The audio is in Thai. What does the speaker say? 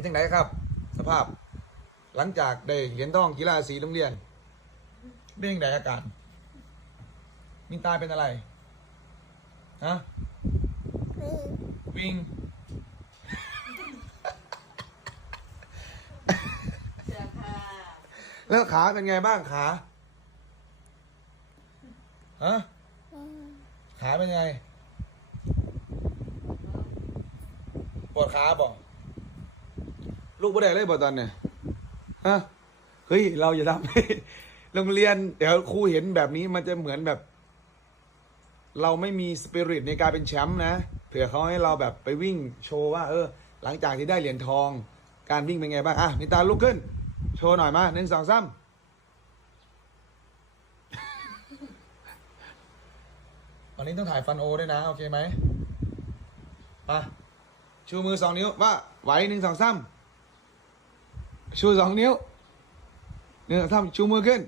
เป็นยังไงครับ สภาพ หลังจากได้เหรียญทองกีฬาสีโรงเรียน เป็นยังไงอาการมินตาเป็นอะไรฮะวิ่งเสื้อผ้าแล้วขาเป็นไงบ้างขาฮะขาเป็นไงปวดขาบ่ ลูกบ่ได้เลยบ่ตอนเนี่ยฮะเฮ้ย เราอย่าทำให้โรงเรียน เดี๋ยวครูเห็นแบบนี้มันจะเหมือนแบบ เราไม่มีสปิริตในการเป็นแชมป์นะเผื่อเขาให้เราแบบไปวิ่งโชว์ว่า เออ หลังจากที่ได้เหรียญทอง การวิ่งเป็นไงบ้างอะนิตาลุกขึ้น โชว์หน่อยมาหนึ่งสองสามวันนี้ต้องถ่ายฟันโอด้วยนะ โอเคไหมมาชูมือสองนิ้วว่าไหวหนึ่งสองสาม ชูสองนิ้วหนึ่ง